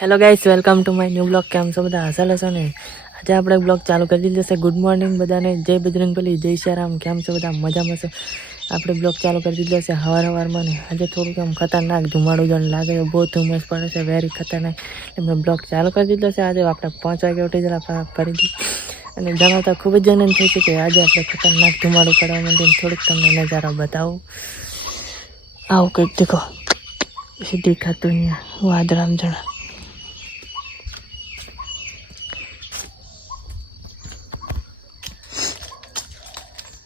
Hello guys, welcome to my new blog. કેમ છો બધા? હસલ હશો ને? આજે આપણે બ્લોગ ચાલુ કરી દીધો છે. ગુડ મોર્નિંગ બધાને, જય બજરંગબલી, જય શ્રીરામ. કેમ છો બધા? મજામાં છો? આપણે બ્લોગ ચાલુ કરી દીધો છે સવારમાં ને આજે થોડુંક આમ ખતરનાક ધુમાડું જણ લાગે છે, બહુ ધુમ્મસ પડે છે, વેરી ખતરનાક. મેં બ્લોગ ચાલુ કરી દીધો છે. આજે આપણે 5 વાગે ઉઠી જરા ફરીથી અને જણાવતા ખૂબ જ આનંદ થઈ છે કે આજે આપણે ખતરનાક ધુમાડું પડવા માંડીને થોડુંક તમને નજારા બતાવું. આવું કંઈક દેખો, દેખાતું અહીંયા વાદળામ જણા.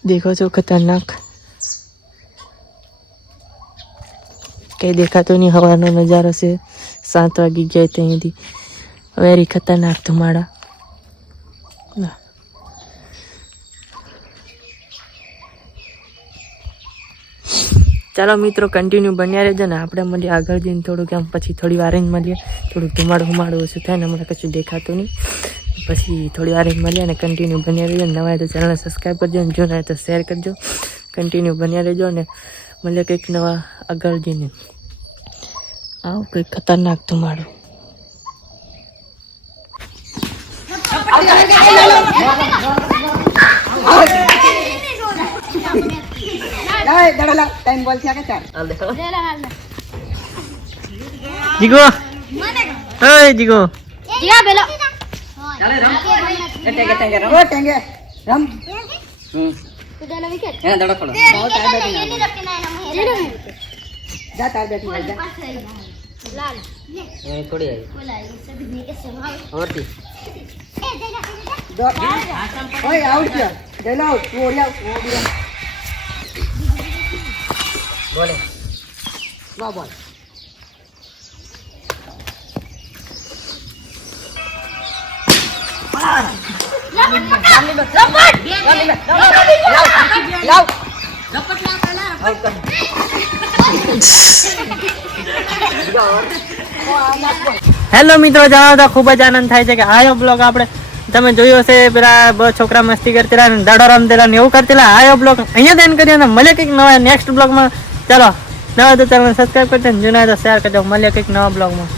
દેખો છો ખતરનાક, કઈ દેખાતો નહીં. હવાનો નજારો છે. 7 વાગી ગયા ત્યાંથી વેરી ખતરનાક ધુમાડા. ચાલો મિત્રો, કન્ટિન્યુ બન્યા રહેજો ને. આપણે મળીએ આગળ જઈને થોડુંક આમ, પછી થોડી વાર જ મળીએ. થોડુંક ધુમાડું ઓછું થાય ને, હમણાં કશું દેખાતું નહીં. પછી થોડી વાર જ મળીએ અને કન્ટિન્યુ બન્યા રહેજો. નવા હોય તો ચેનલને સબસ્ક્રાઈબ કરજો અને જો ના હોય તો શેર કરજો. કન્ટિન્યુ બન્યા રહેજો અને મળીએ કંઈક નવા આગળ જઈને. આવું કંઈક ખતરનાક ધુમાડું. જીગો, ઓય જીગો, જીગા બેલો ચાલે રમ ટેંગે રમ ઉડાલા વિકેટ એને દડો ખોલો બહુ ટાઈમ બેઠી જા તાર બેઠી જા લાલ એ થોડી આવી બોલા ये सभी ने कैसे मार હોતી ઓય આઉટ છે દેલો ઓડિયા બોલે વા બોલ હેલો મિત્રો, જણાવતા ખૂબ જ આનંદ થાય છે કે આયો બ્લોગ આપણે તમે જોયો હશે. પેલા બે છોકરા મસ્તી કરતા ને દાડો રમતેલા ને એવું કરતેલા. આયો બ્લોગ અહીંયા દેન કરીએ ને મળે કંઈક નવા નેક્સ્ટ બ્લોગમાં. ચાલો, નવા તો ચેનલ સબસ્ક્રાઈબ કરજો ને જૂના તો શેર કરજો. મળીએ કંઈક નવા બ્લોગમાં.